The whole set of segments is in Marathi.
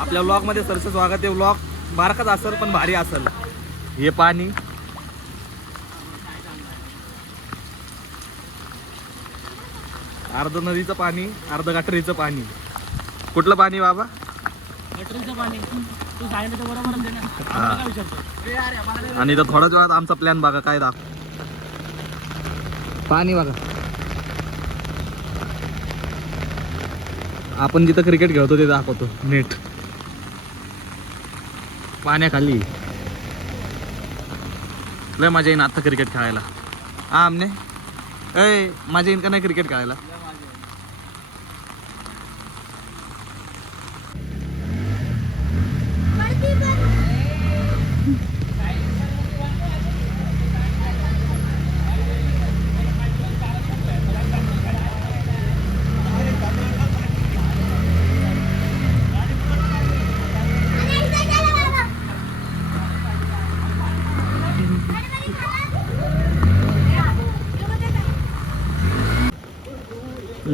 आपल्या व्लॉग मध्ये सरचं स्वागत आहे. व्लॉग बारकाच असेल पण भारी असेल. हे पाणी अर्ध नदीचं पाणी, अर्ध गटरीचं पाणी. कुठलं पाणी बाबा? गटरीचं पाणी. तू सांगितलं तर बरोबरच आहे ना. काय विचारतो? आणि इथं थोड्याच वेळात आमचा प्लॅन बघा काय पाणी बघा. आपण जिथं क्रिकेट खेळतो ते दाखवतो नेट पाण्याखाली. लय मजा येईन आता क्रिकेट खेळायला. हा आमने ए मजा येईन का नाही क्रिकेट खेळायला?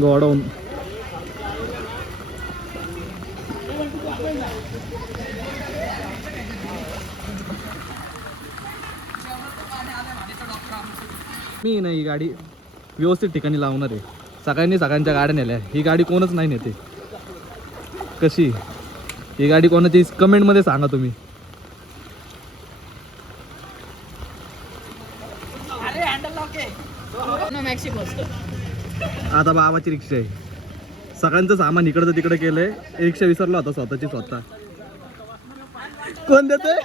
गोडाऊन मी नाही ही गाडी व्यवस्थित ठिकाणी लावणार आहे. सगळ्यांनी सगळ्यांच्या गाड्या नेल्या. ही गाडी कोणच नाही नेते. कशी ही गाडी कोणाची कमेंट मध्ये सांगा तुम्ही. आता बाबाची रिक्षा आहे. सगळ्यांचं सामान इकडचं तिकडे केलंय. रिक्षा विसरला होता स्वतःची स्वतः. कोण देते?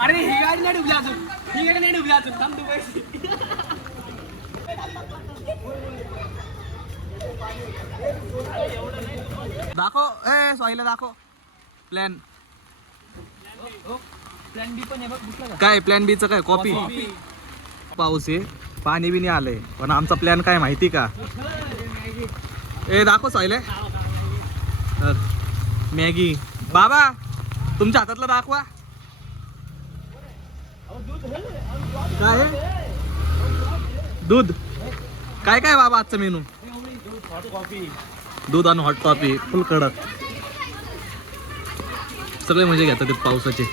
अरे ही गाडी नाही डुबली अजून. ही गाडी नाही डुबली अजून. थांब तू पैसे. दाखव ए सोयला दाखव प्लॅन. प्लॅन बी पण आहे बघ. दिसला का? काय प्लॅन बी चं काय? कॉपी. पाऊस आहे, पाणी बी नाही आलंय. पण आमचा प्लॅन काय माहिती का? ए दाखव सोयले. मॅगी बाबा तुमच्या हातातलं दाखवा. काय आहे? दूध. काय काय बाबा आजचं मेनू? दूध आणि हॉट कॉफी फुल कडक. सगळे मजे घेतात पावसाचे.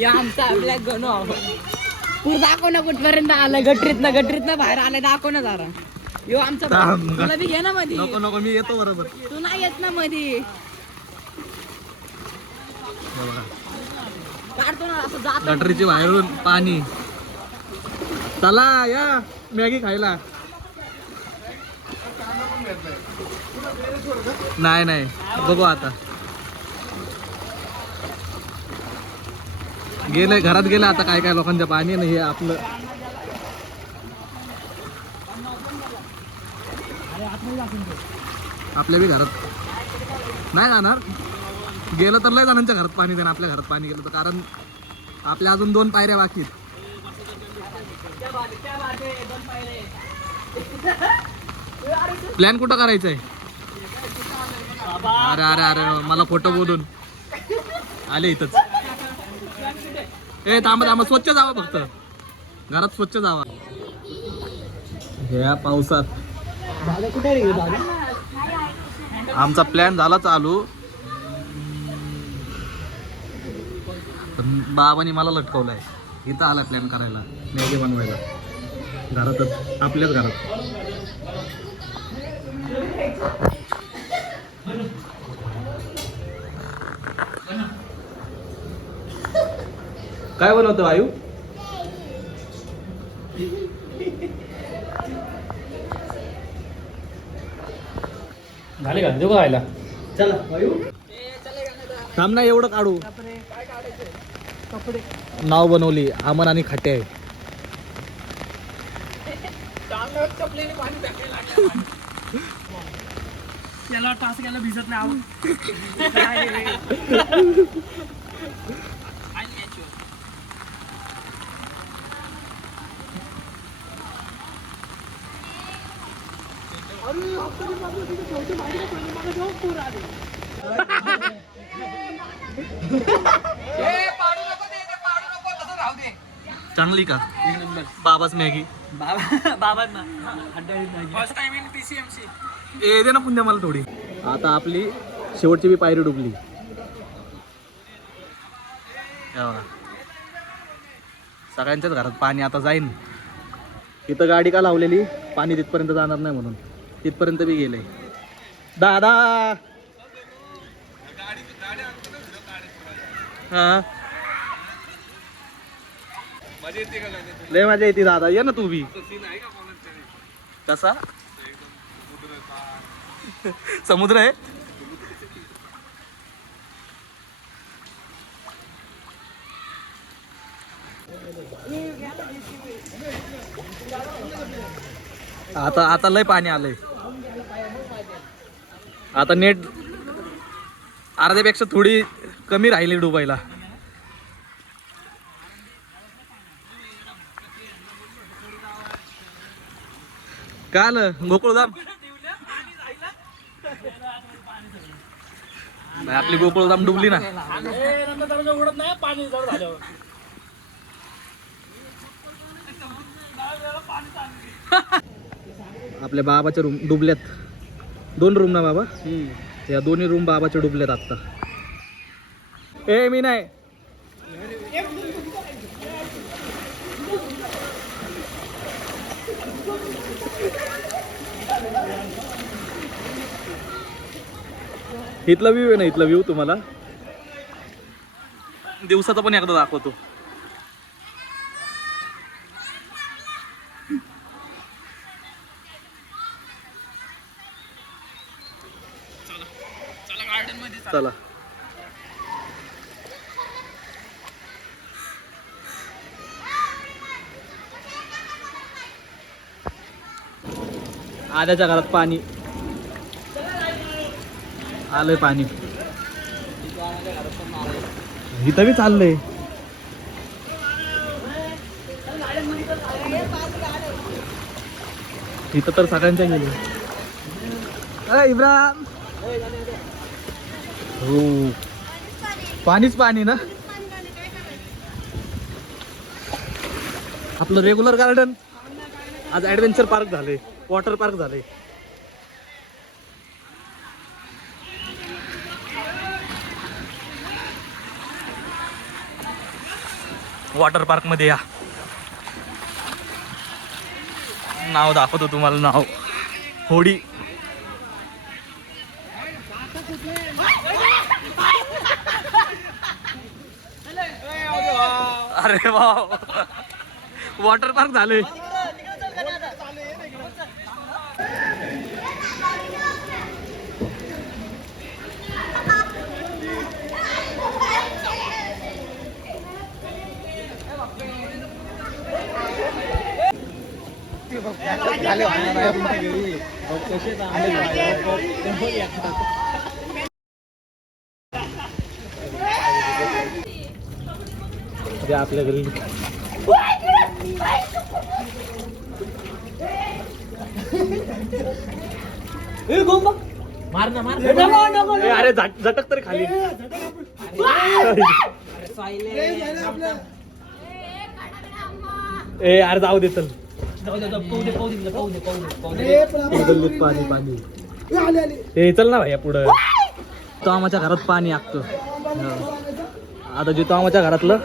या आमचा आपल्या गणो पूर दाखव ना कुठपर्यंत आलाय. गटरीत बाहेर आलाय. दाखव ना जरा. यो आमचा तुला बी घे ना मध्ये. नको नको मी येतो बरोबर. तू नाही येत ना मध्ये. काढतो ना असं जात. गटरीची बाहेरून पाणी. चला या मॅगी खायला. नाही नाही बघू आता. गेले घरात गेले आता काय काय लोकांच्या पाणी नाही. हे आपलं आपल्या बी घरात नाही जाणार. गेलं तर लय जणांच्या घरात पाणी देणार. आपल्या घरात पाणी गेलं तर कारण आपल्या अजून 2 पायऱ्या बाकी. प्लॅन कुठं करायचा आहे? अरे अरे अरे मला फोटो बोलून आले इथंच. ए थांबा थांबा स्वच्छ जावा फक्त. घरात स्वच्छ जावा. ह्या पावसात आमचा प्लॅन झाला चालू. पण बाबांनी मला लटकवलाय. इथं आला प्लॅन करायला मॅगी बनवायला. घरातच आपल्याच घरात. काय बनवतो आयु? झाले का? देऊ का खायला? चला आयु थांब ना एवढं काढू. नाव बनवली अमन आणि खाटे आहे. त्याला टास्क यायला भिजत नाही. चांगली का बाबाच मॅगी ए दे ना पुण्या मला थोडी. आता आपली शेवटची बी पायरी डुबली. हे बघा. सगळ्यांच्याच घरात पाणी आता जाईन. इथं गाडी का लावलेली पाणी तिथपर्यंत जाणार नाही म्हणून. तिथपर्यंत बी गेले दादा. हा लय मजा येते दादा. ये ना तू बी. कसा समुद्र आहे. आता लय पाणी आलंय. आता नेट अर्ध्यापेक्षा थोडी कमी राहिली डुबायला. काय आलं गोकुळधाम. आपली गोकुळधाम डुबली ना. आपल्या बाबाच्या रूम डुबल्यात. 2 रूम ना बाबा. या दोन्ही रूम बाबाच्या डुबल्यात आता. ए मी नाही. इथला व्ह्यू आहे ना. इथला व्ह्यू तुम्हाला दिवसाचा पण एकदा दाखवतो. चला आल्याच्या घरात पाणी आलंय. पाणी इथं बी चाललंय. इथं तर सगळ्यांच्या गेले. इब्राहिम हो पाणीच पाणी ना. आपलं रेग्युलर गार्डन आज ऍडव्हेंचर पार्क झाले. वॉटर पार्क झाले. वॉटर पार्क मध्ये या. नाव दाखवतो तुम्हाला. नाव होडी. अरे वाव वॉटर पार्क झाले. आपल्या घरी अरे झटक तरी खाली. ए अरे जाऊ दे चल. पाणी पाणी हे चल ना भाई पुढं. तोमाच्या घरात पाणी आगतं. आता जे तोमाच्या घरातलं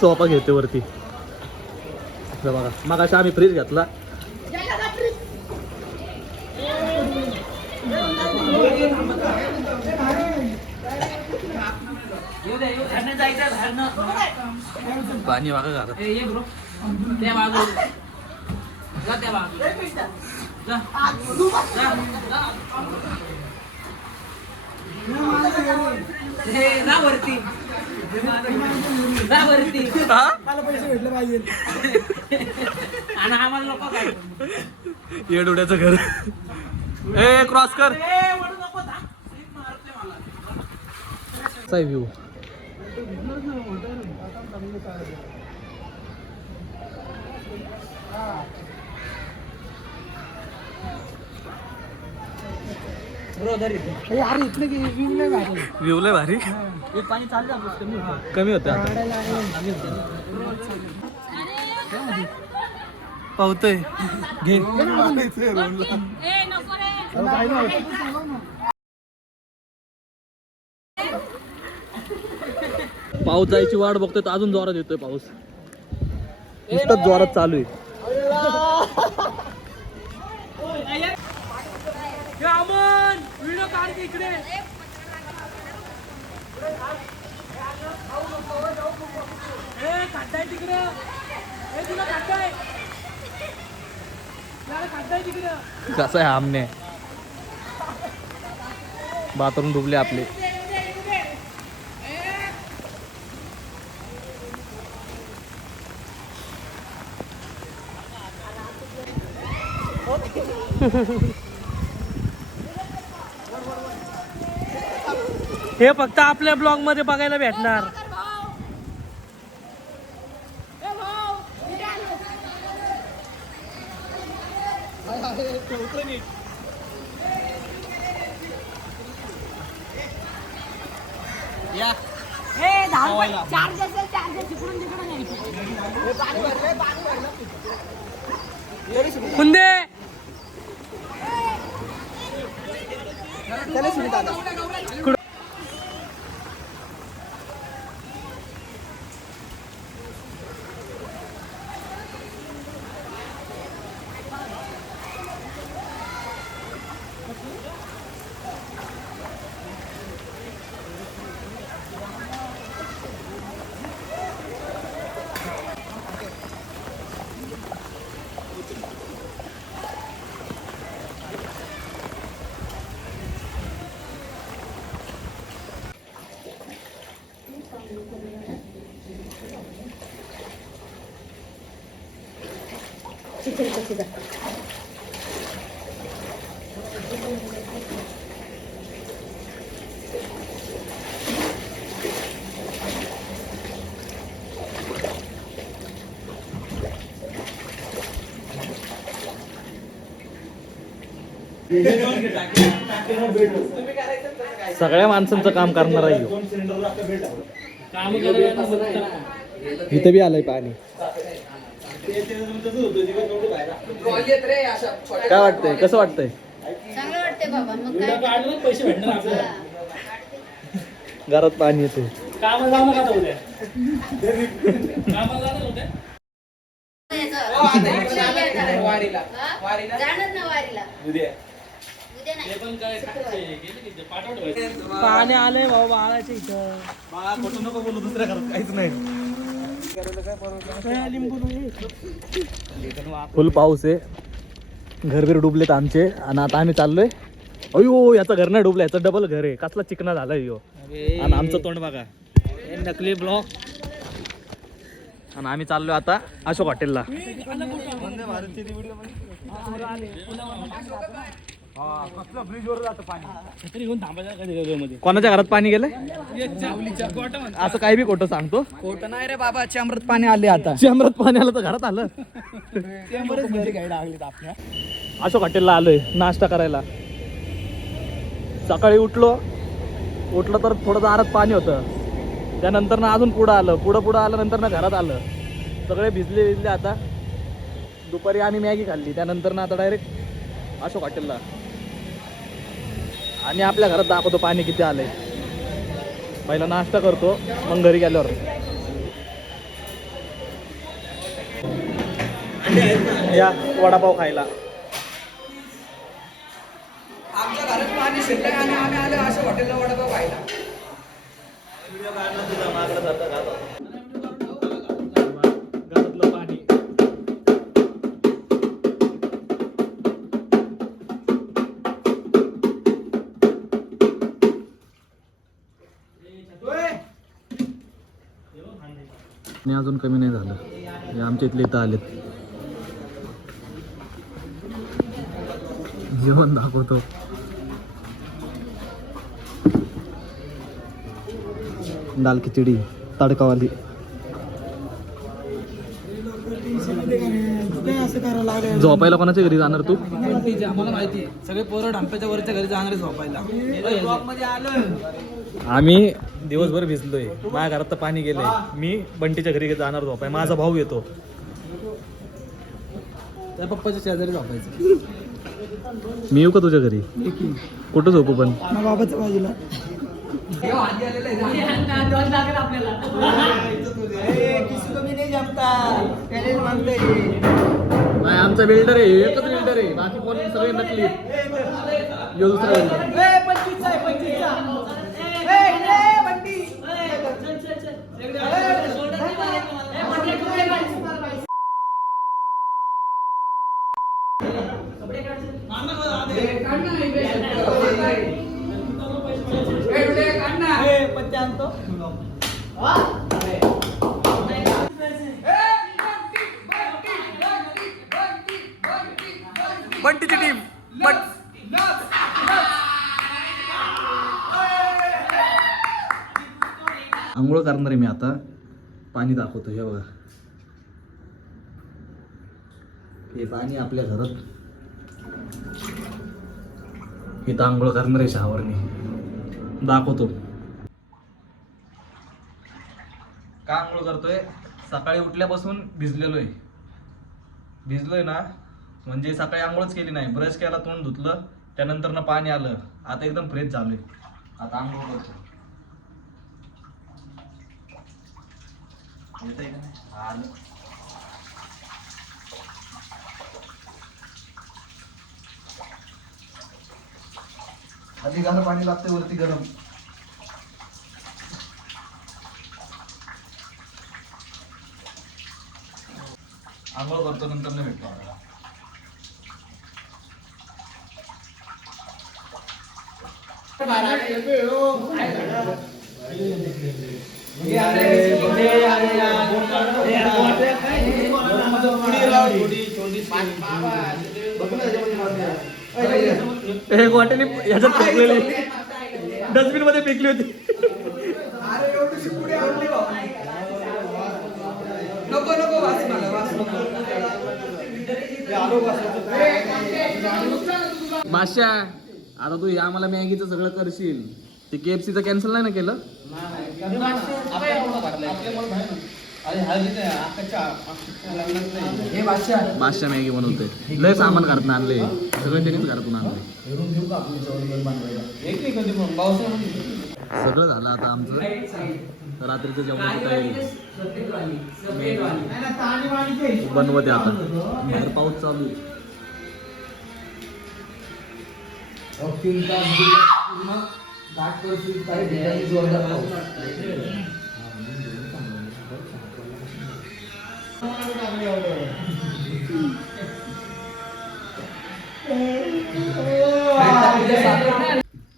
सोफा घेते वरती. बघा मग अशा आम्ही फ्रीज घेतला. पाणी वागा घालत. येडोड्याचं घर. ए क्रॉस कर. व्ह्यू व्ह्यू लय भारी. पाणी चाललं कमी होतं आता. पावतोय घे. पाऊस जायची वाट बघतोय तर अजून जोरात येतोय पाऊस. नुसतंच जोरात चालू आहे. व्हिडिओ काढ इकडे. खाताय तिकडे. तुला खाताय तिकडे. कसं आहे आमने बाथरूम डुबले आपले. हे फक्त आपल्या ब्लॉग मध्ये बघायला भेटणार. कुंदे सगळ्या माणसांचं काम करणार आहे ह्यो. इथं बी आलंय पाणी. काय वाटतंय, कसं वाटतंय? चांगलं वाटतंय बाबा. मग काय पैसे भेटणार आपल्याला. घरात पाणी येते. कामाला जाऊ नका आता उद्या. कामाला जाणार उद्या. जाणार ना वारीला. उद्या पाणी आलंय भाऊ बाळाच्या इथं. नको बोलू, दुसऱ्या घरात काहीच नाही. फुल पाऊस आहे. घरबीर डुबलेत आमचे आणि आता आम्ही चाललोय. अयो याचं घर नाही डुबलं, याचं डबल घर आहे. कसला चिकना झालाय ह्यो. आणि आमचं तोंड बघा, नकली ब्लॉक. आणि आम्ही चाललोय आता अशोक हॉटेलला. कोणाच्या घरात पाणी गेलंय? असं काही बी खोटं सांगतो. खोटं नाही रे बाबा. अमृत पाणी आले आता. अमृत पाणी आलं तर घरात आलं. अशोक हॉटेलला आलोय नाश्ता करायला. सकाळी उठलो तर थोडं दारात पाणी होतं. त्यानंतर ना अजून पुढं आलं नंतर ना घरात आलं. सगळे भिजले. आता दुपारी आम्ही मॅगी खाल्ली. त्यानंतर ना आता डायरेक्ट अशोक हॉटेलला. आणि आपल्या घरात दाखवतो पाणी किती आलंय. पहिला नाश्ता करतो, मग घरी गेल्यावर. या वडापाव खायला. आमच्या घरात पाणी शिरलंय आणि आम्ही आलो अशोक हॉटेलला वडापाव खायला. घरातलं पाणी. आणि अजून कमी नाही झालं. हे आमच्या इथले इथं आलेत. जेवण दाखवतो. दाल खिचडी तडकावाली. झोपायला कोणाच्या घरी जाणार तू? आम्हाला माहिती सगळे पोरं ढांप्याच्या वरच्या घरी जाणार झोपायला. आम्ही दिवसभर भिजलोय, माझ्या घरात तर पाणी गेलंय. मी बंटीच्या घरी जाणार झोपाय. माझा भाऊ येतो, त्या पप्पाच्या शेजारी झोपायचं. मी येऊ का तुझ्या घरी? कुठं झोपू पण? बाबाच्या बाजूला. नाही, आमचा बिल्डर आहे, एकच बिल्डर आहे, बाकी कोण सगळे नकली. यो दुसरा builder. बंटीची टीम. आंघोळ करणार आहे मी आता. पाणी दाखवतो, हे बघा, हे पाणी आपल्या घरात. इथं आंघोळ करणार आहे शावरनी, दाखवतो. का आंघोळ करतोय? सकाळी उठल्यापासून भिजलोय ना, म्हणजे सकाळी आंघोळच केली नाही, ब्रश केला, तोंड धुतलं, त्यानंतर ना पाणी आलं, आता एकदम फ्रेश झालोय. आता आंघोळ करतो. येतंय का नाही? आलं. आधी गाणं पाणी लागतंय, वरती गरम. आंघोळ करतो, नंतर नाही भेटतो आपल्याला. गोट्याने याच्यात फेकलेली, डस्टबिन मध्ये फेकली होती. बादशा, आता तू या मला मॅगीचं सगळं करशील, ते KFCचं कॅन्सल नाही ना केलं? बादशा मॅगी बनवतोय, लय सामान घरातून आणले, सगळं त्यांनीच घरातून आणलंय. सगळं झालं आता आमचं. रात्रीचं जेवणाची तयारी बनवते आता. बाहेर पाऊस चालू आहे.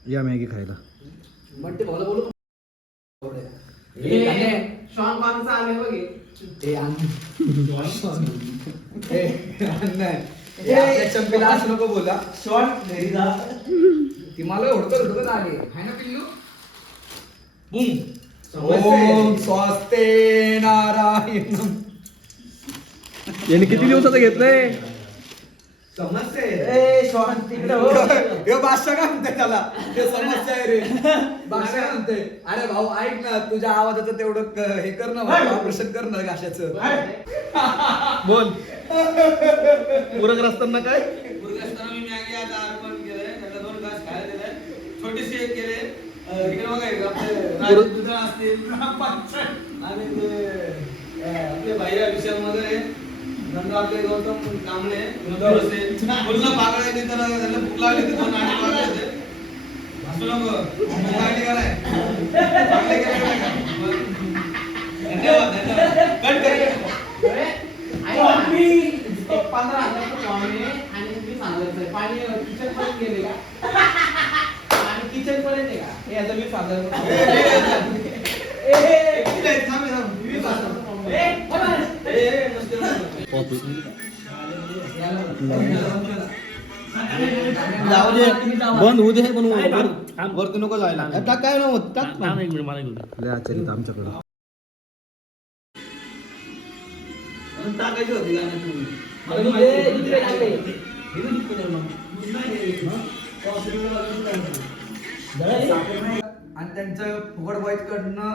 या मॅगी खायला. चंपीला असं नको बोला. शॉर्ट घरी जा, ती मला हुडकत आली आहे ना पिल्लू. ओम स्वस्ते नारायण. याने किती दिवसाचं घेतलंय? समजते शॉर्ट तिकडे हो. बादशाह काय म्हणते त्याला? ते समस्या आहे रे. बादशाह काय म्हणते, अरे भाऊ ऐक ना, तुझ्या आवाजाचं तेवढं हे कर ना, ऑपरेशन कर ना घाशाचं. बोल. पूरग्रस्तांना काय? पूरग्रस्तांना मी मॅगी आता अर्पण केलंय, त्याला 2 ग्लास खायला दिले, छोटीशी एक केले. इकडे बघा, आपले दुधा असतील आणि ते आपले बाह्य विषयामध्ये नंतर आपले गौतम कांबळे पूर्ण पाकळ्या येते, तर त्याला भूक लागली तर 2 अंडे पाकळे होते. हसू नको, अंडे काय धन्यवाद धन्यवाद. कट कर. 15,000 पाणी आणि 20,000 पाणी किचन पर्यंत गेले का? आणि किचन पर्यंत आहे का? हे आता 20,000 जाऊ दे, बंद होऊ दे, पण वरती नको जायला. टाक काय नव्हतं, टाक ना. लय आश्चर्य आमच्याकडं. टाकायची होती गाणं तुम्ही. आणि त्यांचं फुगड बॉईज कडनं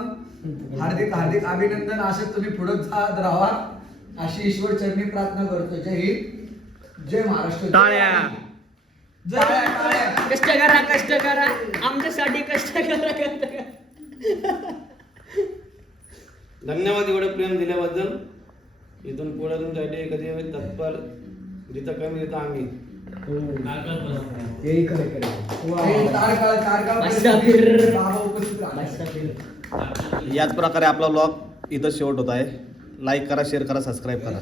हार्दिक हार्दिक अभिनंदन. असं तुम्ही पुढे जात राहा अशी ईश्वर चरणी प्रार्थना करतो. जय हिंद, जय महाराष्ट्र. टाळ्या. टाळ्या. कष्ट करा आमच्यासाठी कष्ट करा. धन्यवाद एवढं प्रेम दिल्याबद्दल. इथून पुढे तुमच्यासाठी कधी तत्पर जिथं कमी तिथं आम्ही. हे तारकाळ मस्तापीर. बाबा उपस्थित राहणार. याच प्रकारे आपला व्लॉग इथं शेवट होत आहे. लाईक करा, शेअर करा, सबस्क्राईब करा.